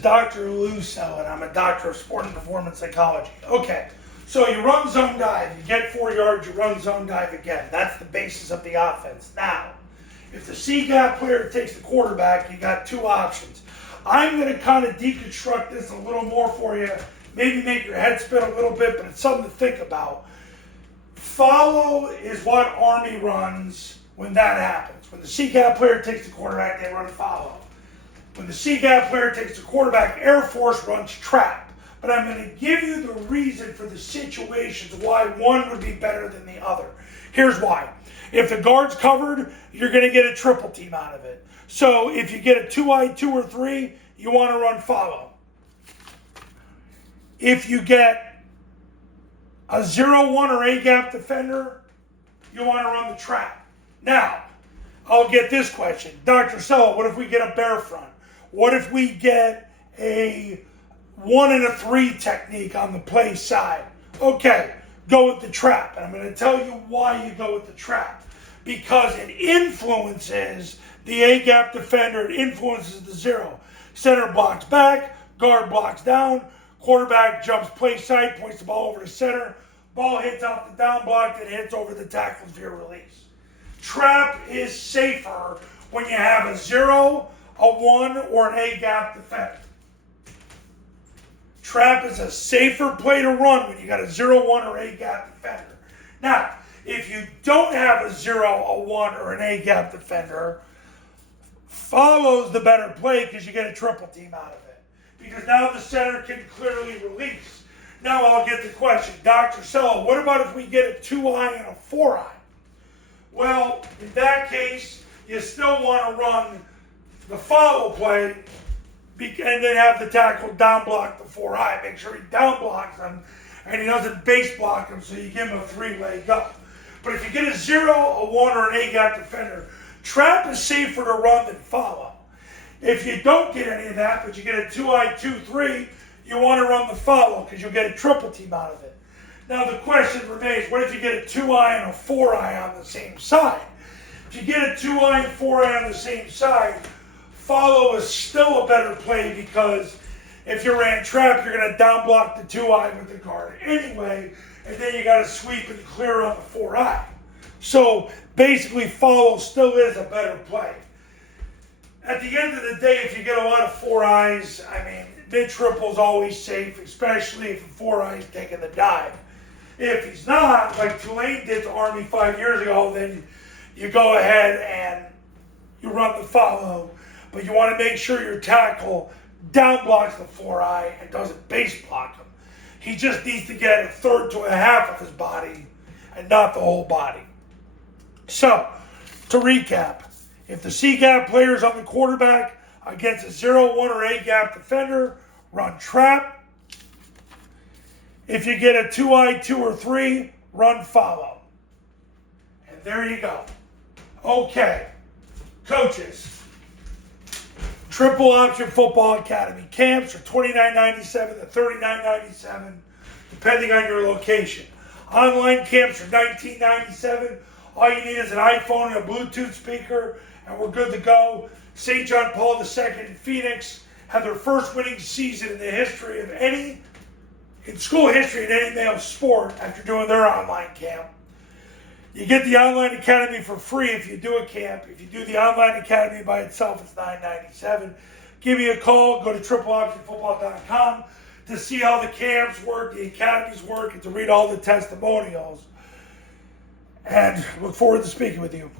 Dr. Lusso, and I'm a doctor of sport and performance psychology. Okay, so you run zone dive, you get 4 yards, you run zone dive again. That's the basis of the offense. Now, if the C-gap player takes the quarterback, you got 2 options. I'm going to kind of deconstruct this a little more for you, maybe make your head spin a little bit, but it's something to think about. Follow is what Army runs when that happens. When the C-gap player takes the quarterback, they run follow. When the C-gap player takes the quarterback, Air Force runs trap. But I'm going to give you the reason for the situations why one would be better than the other. Here's why. If the guard's covered, you're going to get a triple team out of it. So if you get a 2-eye 2 or 3, you want to run follow. If you get a 0-1 or A-gap defender, you want to run the trap. Now, I'll get this question. Dr. Sella, what if we get a bear front? What if we get a 1 and a 3 technique on the play side? Okay, go with the trap. And I'm going to tell you why you go with the trap. Because it influences the A-gap defender. It influences the 0. Center blocks back, guard blocks down, quarterback jumps play side, points the ball over to center, ball hits off the down block, and hits over the tackle via release. Trap is safer when you have a 0, a 1, or an A-gap defender. Trap is a safer play to run when you got a 0, 1, or A-gap defender. Now, if you don't have a 0, a 1, or an A-gap defender, follows the better play because you get a triple team out of it. Because now the center can clearly release. Now I'll get the question, Dr. Sella, what about if we get a 2-eye and a 4-eye? Well, in that case, you still want to run the follow play and then have the tackle down block the 4-eye. Make sure he down blocks him and he doesn't base block him, so you give him a 3-leg up. But if you get a 0, a 1, or an A-gap defender, trap is safer to run than follow. If you don't get any of that, but you get a 2-eye 2, 3, you want to run the follow because you'll get a triple team out of it. Now the question remains, what if you get a 2-eye and a 4-eye on the same side? If you get a 2-eye and 4-eye on the same side, follow is still a better play because if you ran trap, you're going to down block the 2-eye with the guard anyway, and then you got to sweep and clear on the 4-eye. So basically, follow still is a better play. At the end of the day, if you get a lot of 4-eyes, I mean, mid-triple is always safe, especially if a 4-eye is taking the dive. If he's not, like Tulane did to Army 5 years ago, then you go ahead and you run the follow. But you want to make sure your tackle down blocks the 4-eye and doesn't base block him. He just needs to get a third to a half of his body and not the whole body. So, to recap, if the C-gap player is on the quarterback against a 0, 1, or A-gap defender, run trap. If you get a 2-eye 2 or 3, run follow. And there you go. Okay, coaches. Triple Option Football Academy camps are $29.97 to $39.97, depending on your location. Online camps are $19.97. All you need is an iPhone and a Bluetooth speaker, and we're good to go. St. John Paul II in Phoenix had their first winning season in the history of in school history in any male sport after doing their online camp. You get the online academy for free if you do a camp. If you do the online academy by itself, it's $9.97. Give me a call. Go to tripleoptionfootball.com to see how the camps work, the academies work, and to read all the testimonials. And look forward to speaking with you.